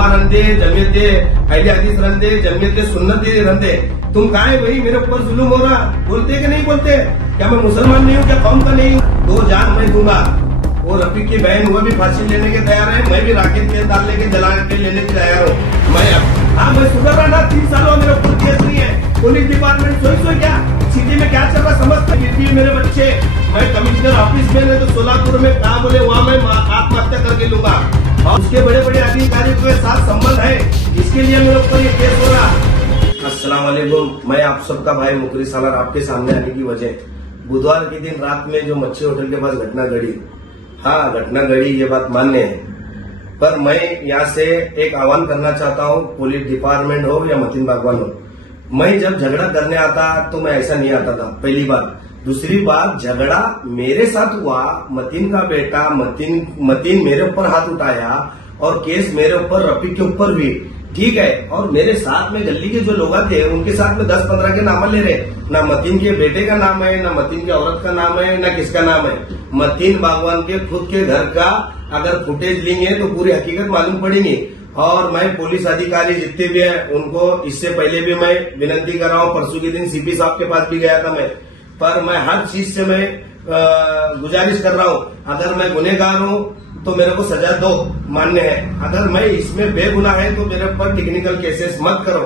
उलमा रंदे, जमीयते अहले हदीस रंदे, जमीयते सुन्नती रंदे, तुम कहा है भाई मेरे ऊपर जुल्म हो रहा, बोलते कि नहीं बोलते? क्या मैं मुसलमान नहीं हूँ? क्या कौम का नहीं हूँ? 2 जान मैं दूंगा। वो रफीक की बहन वो भी फांसी लेने के तैयार है, मैं भी राकेट तेल डालने के जला के लेने के तैयार हूँ। मैं सुधर रहा ना, 3 सालों मेरे ऊपर केस नहीं है। पुलिस डिपार्टमेंट सोई क्या सिटी में क्या चल रहा समझता? मेरे बच्चे, मैं कमिश्नर ऑफिस में तो सोलापुर में कहा बोले वहाँ मैं आत्महत्या करके लूंगा, और उसके बड़े बड़े अधिकारियों के साथ संबंध है, इसके लिए मेरे ऊपर ये केस हो रहा। अस्सलाम वालेकुम, मैं आप सबका भाई मुकरी सालार आपके सामने आने की वजह, बुधवार के दिन रात में जो मच्छी होटल के पास घटना घड़ी, हाँ घटना घड़ी, ये बात मान्य है, पर मैं यहाँ से एक आह्वान करना चाहता हूँ, पुलिस डिपार्टमेंट हो या मतीन बागवान हो, मैं जब झगड़ा करने आता तो मैं ऐसा नहीं आता था, पहली बात। दूसरी बात, झगड़ा मेरे साथ हुआ, मतीन का बेटा मतीन मेरे ऊपर हाथ उठाया और केस मेरे ऊपर, रफीक के ऊपर भी, ठीक है, और मेरे साथ में गली के जो लोग थे उनके साथ में 10-15 के नाम ले रहे, ना मतीन के बेटे का नाम है, ना मतीन की औरत का नाम है, ना किसका नाम है। मतीन बागवान के खुद के घर का अगर फुटेज लेंगे तो पूरी हकीकत मालूम पड़ेगी। और मैं पुलिस अधिकारी जितने भी हैं उनको इससे पहले भी मैं विनती कर रहा हूँ, परसों के दिन सीपी साहब के पास भी गया था मैं, पर मैं हर चीज से मैं गुजारिश कर रहा हूँ, अगर मैं गुनहगार हूँ तो मेरे को सजा दो, मान्य है, अगर मैं इसमें बेगुनाह है तो मेरे ऊपर टेक्निकल केसेस मत करो,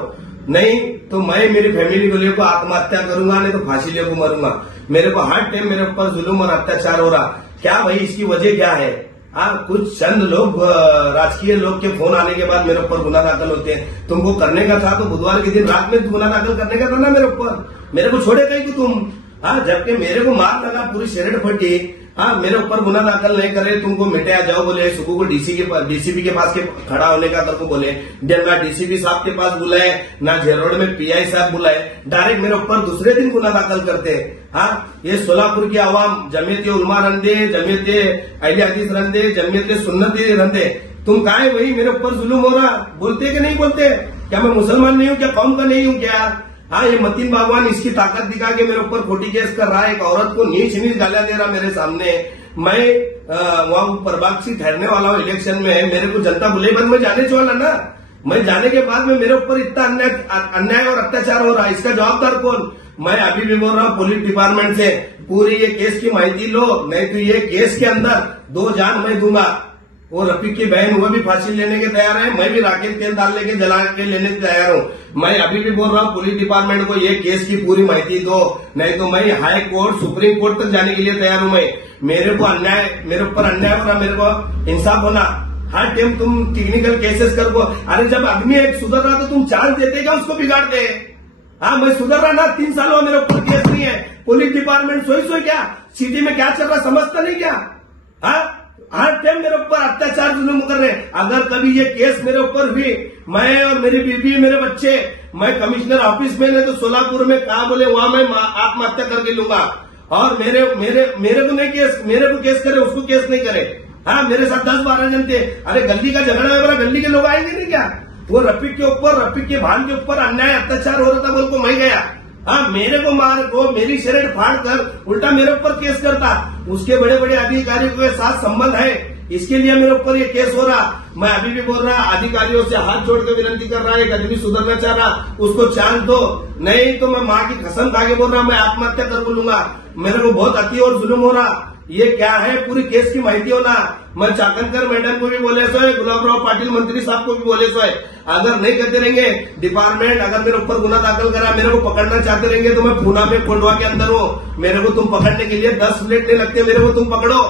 नहीं तो मैं मेरी फैमिली को लेकर आत्महत्या करूंगा, नहीं तो फांसी लेकर मरूंगा। मेरे को हर टाइम मेरे ऊपर जुल्म और अत्याचार हो रहा, क्या भाई इसकी वजह क्या है? कुछ चंद लोग, राजकीय लोग के फोन आने के बाद मेरे ऊपर गुना दाखिल होते हैं। तुमको करने का था तो बुधवार के दिन रात में गुना दाखिल करने का था ना मेरे ऊपर, मेरे को छोड़े कहीं को तुम, जबकि मेरे को मार लगा, पूरी शरीर फटी, मेरे ऊपर गुना दाखिल नहीं करे, तुमको मिटे जाओ बोले, सुबह को डीसीपी के पास खड़ा होने का तेरे को बोले, ना डीसीपी साहब के पास बुलाए, ना झेरोड में पीआई साहब बुलाए, डायरेक्ट मेरे ऊपर दूसरे दिन गुना दाखिल करते। ये सोलापुर की आवाम, जमीयते उलमा रंदे, जमीयते अहले हदीस रंदे, जमीयते सुन्नती रंदे, तुम कहा है भाई मेरे ऊपर जुल्म हो रहा, बोलते कि नहीं बोलते? क्या मैं मुसलमान नहीं हूँ? क्या कौम का नहीं हूँ? क्या ये मतीन बागवान इसकी ताकत दिखा के मेरे ऊपर खोटी केस कर रहा है, एक औरत को नीच नीच गालियां दे रहा मेरे सामने। मैं वहां प्रभाग से ठहरने वाला हूँ इलेक्शन में, मेरे को जनता बुले बंद में जाने वाला ना, मैं जाने के बाद में मेरे ऊपर इतना अन्याय और अत्याचार हो रहा है, इसका जवाबदार कौन? मैं अभी भी बोल रहा हूँ पुलिस डिपार्टमेंट से, पूरी ये केस की माहिती लो, नहीं तो ये केस के अंदर 2 जान मैं दूंगा। वो रफीक की बहन वो भी फांसी लेने के तैयार है, मैं भी राकेट तेल डालने के जला के लेने के तैयार हूँ। मैं अभी भी बोल रहा हूँ पुलिस डिपार्टमेंट को ये केस की पूरी माहिती दो, नहीं तो मैं हाई कोर्ट, सुप्रीम कोर्ट तक जाने के लिए तैयार हूँ। मैं मेरे को अन्याय, मेरे ऊपर अन्याय हो रहा, मेरे को इंसाफ होना। हर टाइम तुम टेक्निकल केसेस कर, अरे जब आदमी एक सुधर रहा तो तुम चांस देते क्या उसको बिगाड़ते? मैं सुधर रहा ना, 3 सालों मेरे ऊपर केस नहीं है। पुलिस डिपार्टमेंट सोई क्या सिटी में क्या चल रहा समझता नहीं क्या? हर टाइम मेरे ऊपर अत्याचार जुल्म कर रहे हैं। अगर कभी ये केस मेरे ऊपर भी, मैं और मेरी बीवी, मेरे बच्चे, मैं कमिश्नर ऑफिस में नहीं तो सोलापुर में कहा बोले वहां मैं आत्महत्या करके लूंगा, और मेरे को नहीं केस, मेरे को केस करे, उसको केस नहीं करे। मेरे साथ 10-12 जन थे, अरे गली का झगड़ा है, गली के लोग आएंगे नहीं क्या? वो रफीक के ऊपर, रफीक के भान के ऊपर अन्याय अत्याचार हो रहा था, बोल को मैं गया, मेरे को मार को, मेरी शरीर फाड़ कर उल्टा मेरे ऊपर केस करता, उसके बड़े बड़े अधिकारियों के साथ संबंध है, इसके लिए मेरे ऊपर ये केस हो रहा। मैं अभी भी बोल रहा, अधिकारियों से हाथ जोड़ के विनती कर रहा है, एक आदमी सुधरना चाह रहा, उसको चांस दो, नहीं तो मैं माँ की कसम खा के बोल रहा मैं आत्महत्या कर लूंगा। मेरे को बहुत अति और जुल्म हो रहा, ये क्या है पूरी केस की माहिती होना। मैं चाकनकर मैडम को भी बोले सो है, गुलाबराव पाटिल मंत्री साहब को भी बोले सो है, अगर नहीं करते रहेंगे डिपार्टमेंट, अगर मेरे ऊपर गुना दाखिल करा, मेरे को पकड़ना चाहते रहेंगे तो मैं पूना में कोटवा के अंदर हूँ, मेरे को तुम पकड़ने के लिए 10 मिनट नहीं लगते, मेरे को तुम पकड़ो,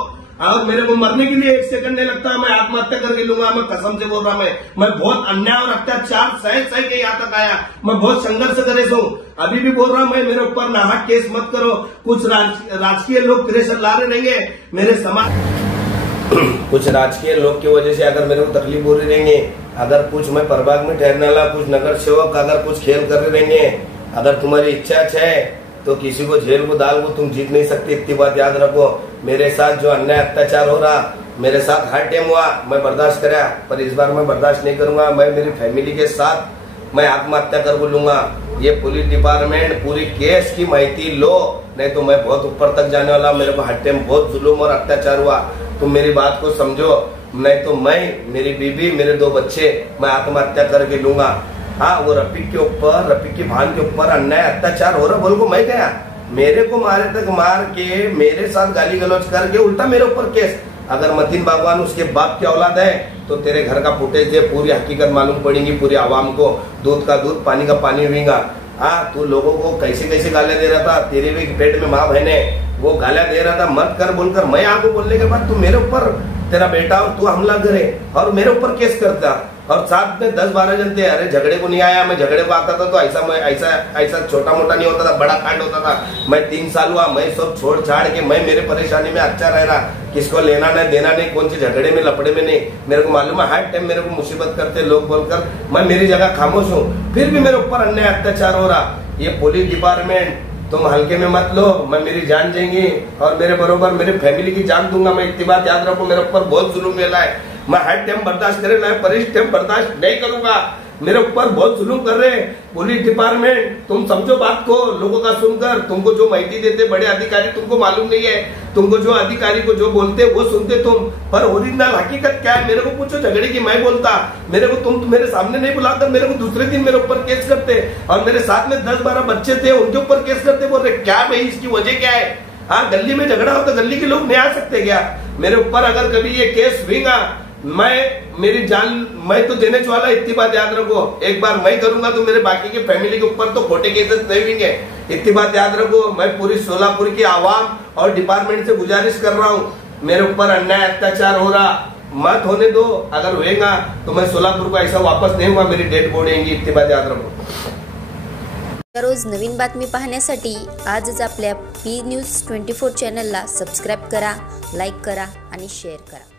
और मेरे को मरने के लिए 1 सेकंड नहीं लगता, मैं आत्महत्या करके लूंगा। मैं कसम से बोल रहा, मैं बहुत अन्याय और अत्याचार सह के यहाँ तक आया, मैं बहुत संघर्ष करे हूँ। अभी भी बोल रहा मैं, मेरे ऊपर नाहक केस मत करो। कुछ राजकीय लोग प्रेशर ला रहे रहेंगे मेरे समाज, कुछ राजकीय लोग की वजह से अगर मेरे को तकलीफ हो रही रहेंगे, अगर कुछ मैं प्रभाग में ठहरने वाला, कुछ नगर सेवक अगर कुछ खेल कर रहे रहेंगे, अगर तुम्हारी इच्छा है तो किसी को जेल को दाल को तुम जीत नहीं सकते, इतनी बात याद रखो। मेरे साथ जो अन्याय अत्याचार हो रहा, मेरे साथ हर टाइम हुआ, मैं बर्दाश्त करा, पर इस बार मैं बर्दाश्त नहीं करूंगा। मैं मेरी फैमिली के साथ मैं आत्महत्या कर लूंगा। ये पुलिस डिपार्टमेंट पूरी केस की माहिती लो, नहीं तो मैं बहुत ऊपर तक जाने वाला। मेरे को हर टाइम बहुत जुल्म और अत्याचार हुआ, तुम मेरी बात को समझो। नहीं तो मैं, मेरी बीवी, मेरे 2 बच्चे मैं आत्महत्या करके लूंगा। हाँ, वो रफीक के ऊपर, रफीक की बहन के ऊपर अन्याय अत्याचार हो रहा बोल को मैं गया, मेरे को मारे तक मार के, मेरे साथ गाली गलौज करके उल्टा मेरे ऊपर केस। अगर मतीन बागवान उसके बाप की औलाद है तो तेरे घर का फुटेज दे, पूरी हकीकत मालूम पड़ेगी पूरी आवाम को, दूध का दूध पानी का पानी हुईगा। हाँ, तू लोगों को कैसे कैसे गालियां दे रहा था, तेरे भी पेट में माँ बहने, वो गालियां दे रहा था मत कर बोलकर, मैं आपको बोलने के बाद तू मेरे ऊपर, तेरा बेटा और तू हमला करे और मेरे ऊपर केस करता, और साथ में 10-12 जन थे। अरे झगड़े को नहीं आया, मैं झगड़े को आता था तो ऐसा छोटा मोटा नहीं होता था, बड़ा कांड होता था। मैं 3 साल हुआ, मैं सब छोड़ छाड़ के मैं मेरे परेशानी में अच्छा रह रहा, किसको लेना नहीं देना नहीं, कौन सी झगड़े में लपड़े में नहीं। मेरे को मालूम है हर टाइम मेरे को मुसीबत करते लोग बोलकर, मैं मेरी जगह खामोश हूँ, फिर भी मेरे ऊपर अन्याय अत्याचार हो रहा। ये पुलिस डिपार्टमेंट तुम हल्के में मत लो, मैं मेरी जान जाएंगी और मेरे बरोबर मेरे फैमिली की जान दूंगा मैं। इतनी बात याद रखो, मेरे ऊपर बहुत जुल्म मिला है, मैं हर टाइम बर्दाश्त करे ना, पर इस टाइम बर्दाश्त नहीं करूंगा। मेरे ऊपर बहुत जुल्म कर रहे पुलिस डिपार्टमेंट, तुम समझो बात को, लोगों का सुनकर। तुमको जो माहिती देते बड़े अधिकारी, तुमको मालूम नहीं है, तुमको जो अधिकारी को जो बोलते वो सुनते तुम, पर ओरिजिनल हकीकत क्या है मेरे को पूछो। झगड़े की मैं बोलता, मेरे को तुम मेरे सामने नहीं बुलाकर मेरे को दूसरे दिन मेरे ऊपर केस करते, और मेरे साथ में 10-12 बच्चे थे उनके ऊपर केस करते। बोल रहे क्या भाई, इसकी वजह क्या है? हाँ, गली में झगड़ा हो तो गली के लोग नहीं आ सकते क्या? मेरे ऊपर अगर कभी ये केस हुईगा, मैं मेरी जान मैं तो देने वाला, इतनी बात याद रखो। एक बार मैं करूंगा तो मेरे बाकी की फैमिली के ऊपर तो खोटे केसेस नहीं होंगे, इतनी बात याद रखो। मैं पूरी सोलापुर की आवाम और डिपार्टमेंट से गुजारिश कर रहा हूँ, मेरे ऊपर अन्याय अत्याचार हो रहा मत होने दो। अगर होएगा तो मैं सोलापुर को ऐसा वापस नहीं हुआ, मेरी डेड बॉडी आएगी, इतनी बात याद रखो। दररोज नवीन बातमी पाहण्यासाठी आजच आपल्या PNews 24 चॅनलला सबस्क्राईब करा, लाईक करा आणि शेअर करा।